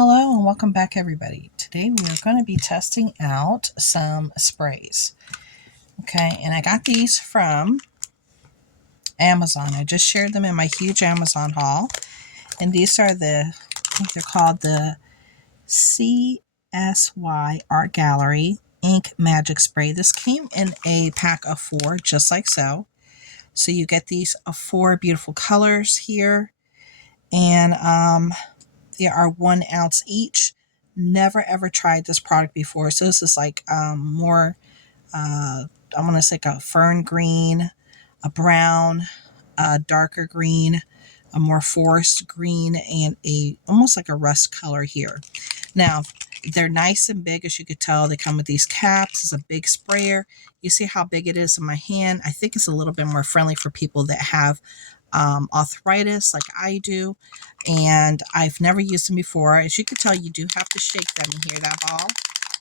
Hello and welcome back everybody. Today we are going to be testing out some sprays. Okay, and I got these from Amazon. I just shared them in my huge Amazon haul. And these are I think they're called the CSY Art Gallery Ink Magic Spray. This came in a pack of 4, just like so. So you get these 4 beautiful colors here. And they are 1 ounce each. Never ever tried this product before. So this is like more, I want to say like a fern green, a brown, a darker green, a more forest green, and almost like a rust color here. Now, they're nice and big, as you could tell. They come with these caps. It's a big sprayer. You see how big it is in my hand. I think it's a little bit more friendly for people that have arthritis like I do, and I've never used them before. As you can tell, you do have to shake them. You hear that ball?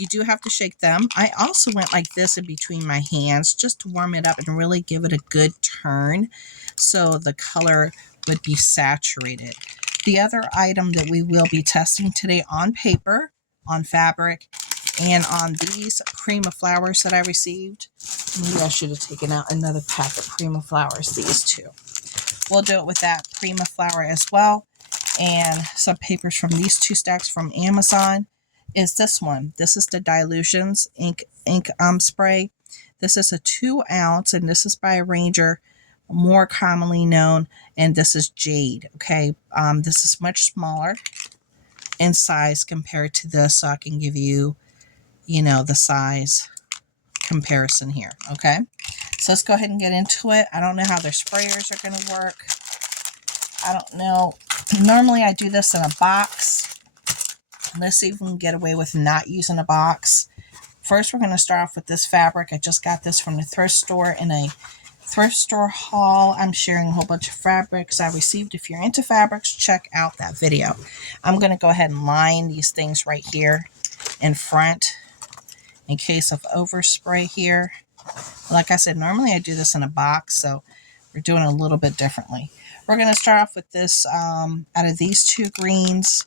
You do have to shake them. I also went like this in between my hands just to warm it up and really give it a good turn so the color would be saturated. The other item that we will be testing today on paper, on fabric, and on these Prima flowers that I received. Maybe I should have taken out another pack of Prima flowers, these two. We'll do it with that Prima flower as well. And some papers from these 2 stacks from Amazon is this one. This is the Dylusions ink spray. This is a 2 ounce, and this is by a Ranger, more commonly known, and this is Jade. Okay, this is much smaller in size compared to this, so I can give you, the size comparison here. Okay, so let's go ahead and get into it. I don't know how their sprayers are going to work. I don't know. Normally I do this in a box. Let's see if we can get away with not using a box. First, we're going to start off with this fabric. I just got this from the thrift store in a thrift store haul. I'm sharing a whole bunch of fabrics I received. If you're into fabrics, check out that video. I'm going to go ahead and line these things right here in front in case of overspray here. Like I said, normally I do this in a box, so we're doing it a little bit differently. We're going to start off with this, out of these 2 greens,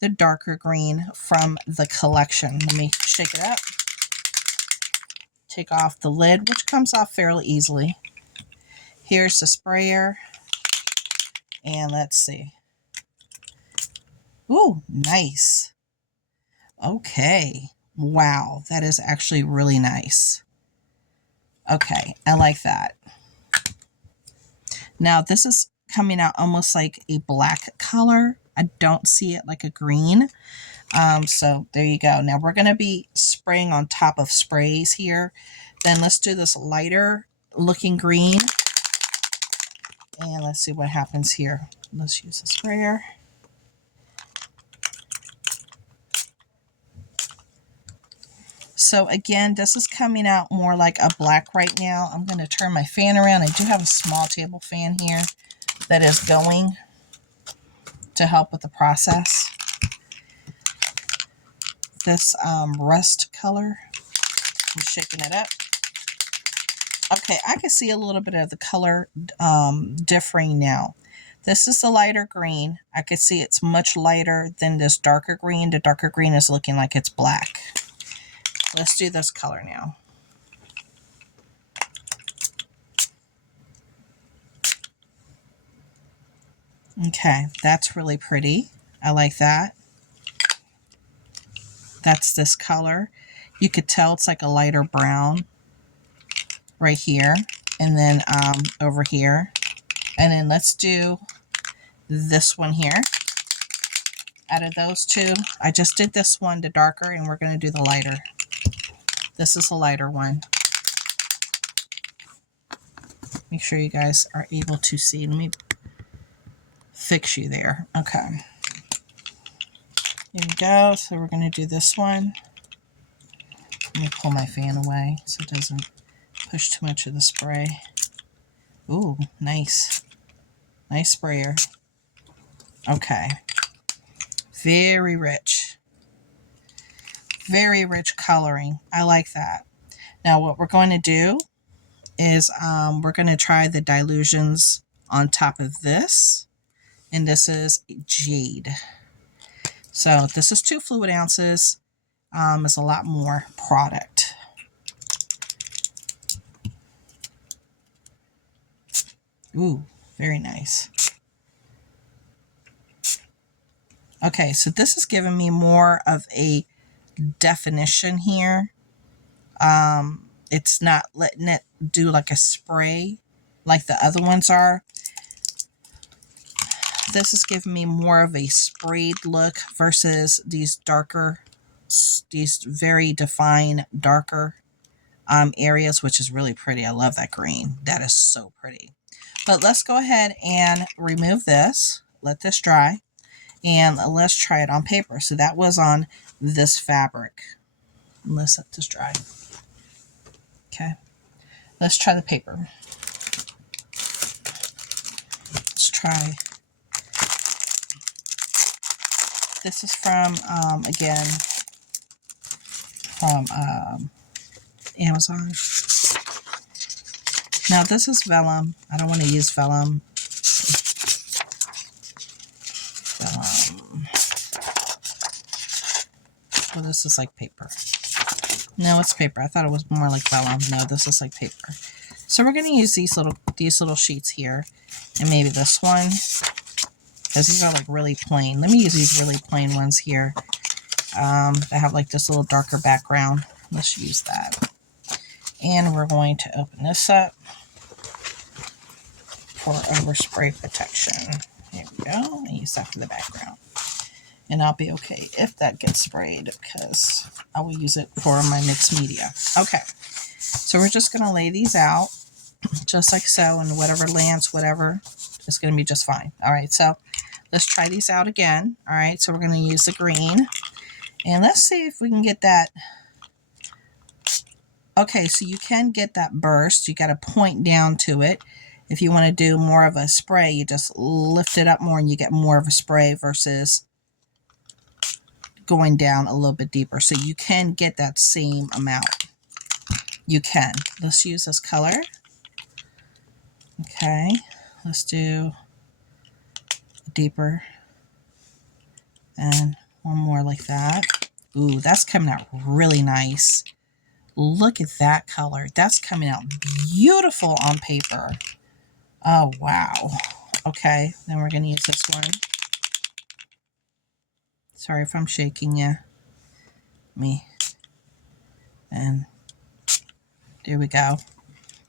the darker green from the collection. Let me shake it up. Take off the lid, which comes off fairly easily. Here's the sprayer. And let's see. Ooh, nice. Okay. Wow, that is actually really nice. Okay, I like that. Now, this is coming out almost like a black color. I don't see it like a green. So there you go. Now, we're going to be spraying on top of sprays here. Then let's do this lighter looking green. And let's see what happens here. Let's use the sprayer. So again, this is coming out more like a black right now. I'm going to turn my fan around. I do have a small table fan here that is going to help with the process. This rust color, I'm shaking it up. Okay, I can see a little bit of the color differing now. This is the lighter green. I can see it's much lighter than this darker green. The darker green is looking like it's black. Let's do this color now. Okay, that's really pretty. I like that. That's this color. You could tell it's like a lighter brown right here. And then over here. And then let's do this one here. Out of those 2, I just did this one, the darker, and we're going to do the lighter. This is a lighter one. Make sure you guys are able to see. Let me fix you there. Okay. Here we go. So we're going to do this one. Let me pull my fan away so it doesn't push too much of the spray. Ooh, nice. Nice sprayer. Okay. Very rich. Very rich coloring. I like that. Now what we're going to do is we're going to try the Dylusions on top of this. And this is Jade. So this is 2 fluid ounces. It's a lot more product. Ooh, very nice. Okay, so this is giving me more of a definition here. It's not letting it do like a spray like the other ones are. This is giving me more of a sprayed look versus these darker, these very defined darker areas, which is really pretty. I love that green. That is so pretty. But let's go ahead and remove this. Let this dry. And let's try it on paper. So that was on this fabric. Let's let this dry. Okay. Let's try the paper. Let's try. This is from, again, from Amazon. Now this is vellum. I don't want to use vellum. Well, this is like paper. No, it's paper. I thought it was more like vellum. No, this is like paper. So we're going to use these little sheets here, and maybe this one, because these are like really plain. Let me use these really plain ones here that have like this little darker background. Let's use that. And we're going to open this up for overspray protection. Here we go. And use that for the background. And I'll be okay if that gets sprayed because I will use it for my mixed media. Okay, so we're just going to lay these out just like so, and whatever lands, whatever, is going to be just fine. All right, so let's try these out again. All right, so we're going to use the green, and let's see if we can get that. Okay, so you can get that burst. You got to point down to it. If you want to do more of a spray, you just lift it up more and you get more of a spray versus going down a little bit deeper. So you can get that same amount. You can. Let's use this color. Okay, let's do deeper and one more like that. Ooh, that's coming out really nice. Look at that color. That's coming out beautiful on paper. Oh, wow. Okay, then we're going to use this one. Sorry if I'm shaking you. And there we go.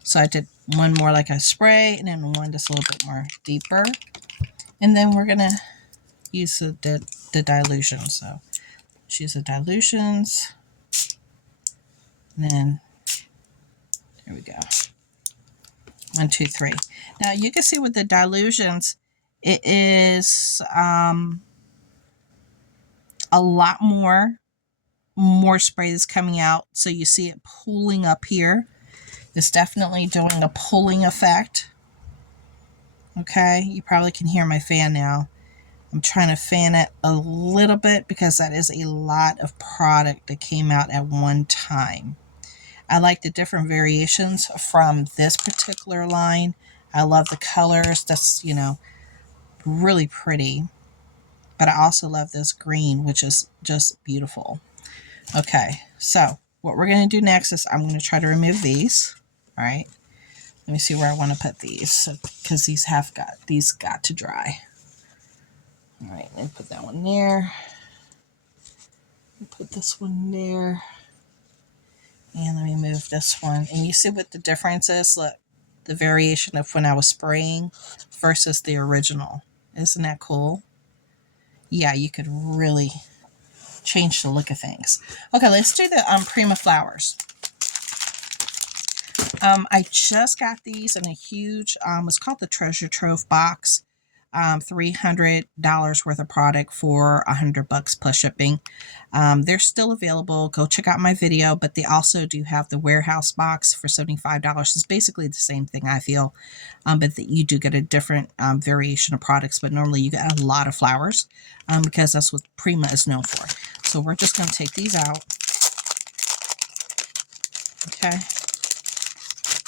So I did one more like a spray and then one just a little bit more deeper. And then we're going to use the dilution. So let's use the dilutions. And then there we go. 1, 2, 3. Now you can see with the dilutions, it is a lot more spray is coming out. So you see it pooling up here. It's definitely doing a pulling effect. Okay, you probably can hear my fan now. I'm trying to fan it a little bit because that is a lot of product that came out at one time. I like the different variations from this particular line. I love the colors. That's, you know, really pretty. But I also love this green, which is just beautiful. Okay, so what we're going to do next is I'm going to try to remove these. All right, let me see where I want to put these because these got to dry. All right, let me put that one there. Put this one there. And let me move this one. And you see what the difference is? Look, the variation of when I was spraying versus the original. Isn't that cool? Yeah, you could really change the look of things. Okay, let's do the Prima flowers. I just got these in a huge, it's called the Treasure Trove box. $300 worth of product for $100 plus shipping. They're still available. Go check out my video, but they also do have the warehouse box for $75. It's basically the same thing, I feel, but you do get a different variation of products, but normally you get a lot of flowers because that's what Prima is known for. So we're just going to take these out. Okay.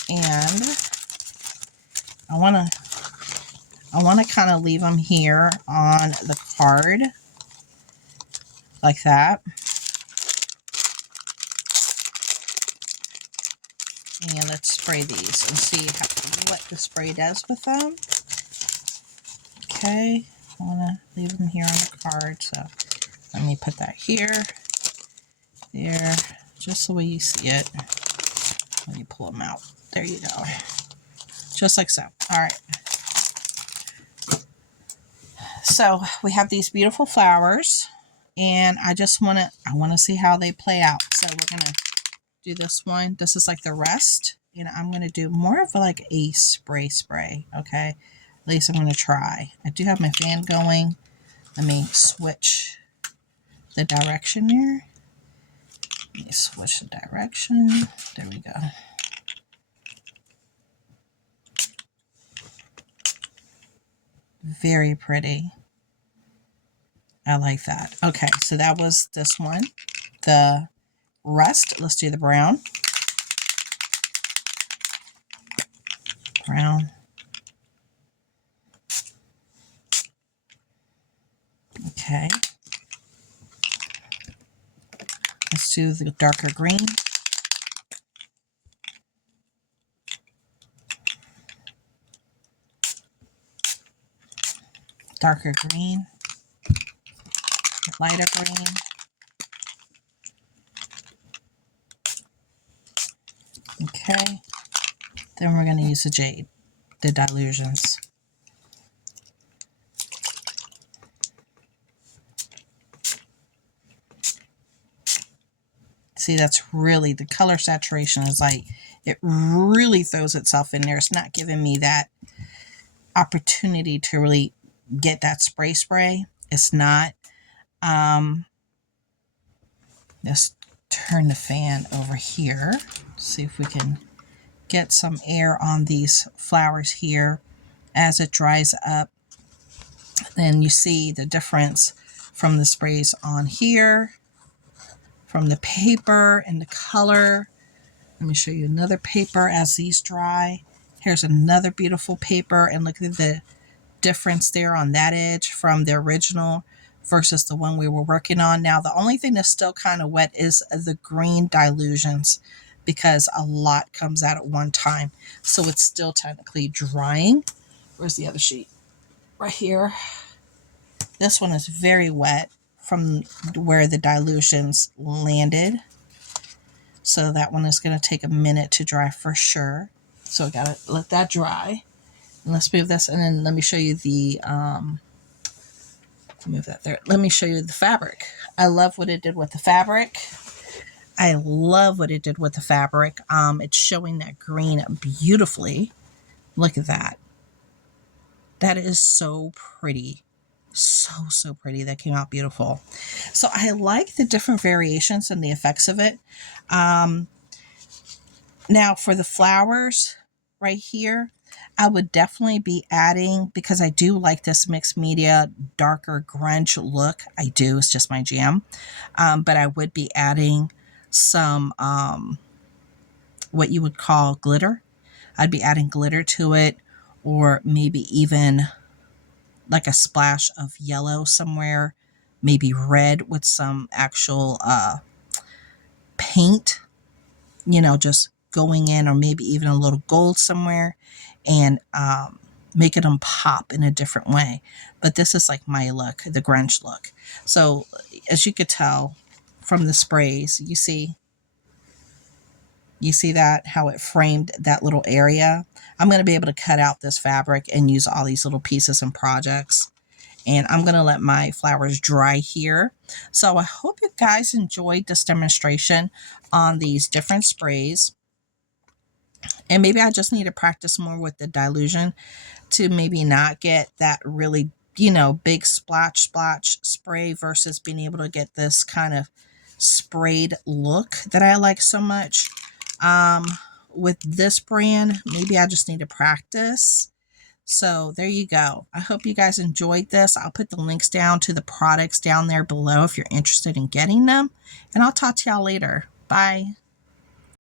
And I want to kind of leave them here on the card like that. And let's spray these and see what the spray does with them. Okay, I want to leave them here on the card, so let me put that here, there, just the way you see it. Let me pull them out. There you go. Just like so. All right. So we have these beautiful flowers, and I want to see how they play out. So we're going to do this one. This is like the rest, and I'm going to do more of like a spray, okay? At least I'm going to try. I do have my fan going. Let me switch the direction here. Let me switch the direction. There we go. Very pretty. I like that. Okay, so that was this one. The rust. Let's do the brown. Brown. Okay. Let's do the darker green. Darker green. Lighter green. Okay. Then we're going to use the Jade, the Dylusions. See, that's really, the color saturation is like, it really throws itself in there. It's not giving me that opportunity to really get that spray. It's not. Let's turn the fan over here. See if we can get some air on these flowers here as it dries up. Then you see the difference from the sprays on here, from the paper and the color. Let me show you another paper as these dry. Here's another beautiful paper, and look at the difference there on that edge from the original versus the one we were working on. Now, the only thing that's still kind of wet is the green Dylusions, because a lot comes out at one time. So it's still technically drying. Where's the other sheet? Right here. This one is very wet from where the Dylusions landed. So that one is going to take a minute to dry for sure. So I got to let that dry. And let's move this, and then let me show you the, move that there. Let me show you the fabric. I love what it did with the fabric. It's showing that green beautifully. Look at that. That is so pretty. So pretty. That came out beautiful. So I like the different variations and the effects of it. Now for the flowers right here, I would definitely be adding, because I do like this mixed media darker grunge look. I do. It's just my jam. But I would be adding some what you would call glitter. I'd be adding glitter to it, or maybe even like a splash of yellow somewhere, maybe red with some actual paint, just going in, or maybe even a little gold somewhere, and making them pop in a different way. But this is like my look, the grunge look. So as you could tell from the sprays, you see that, how it framed that little area. I'm going to be able to cut out this fabric and use all these little pieces and projects. And I'm going to let my flowers dry here. So I hope you guys enjoyed this demonstration on these different sprays. And maybe I just need to practice more with the Dylusion to maybe not get that really, big splotch spray, versus being able to get this kind of sprayed look that I like so much. With this brand, maybe I just need to practice. So there you go. I hope you guys enjoyed this. I'll put the links down to the products down there below if you're interested in getting them. And I'll talk to y'all later. Bye.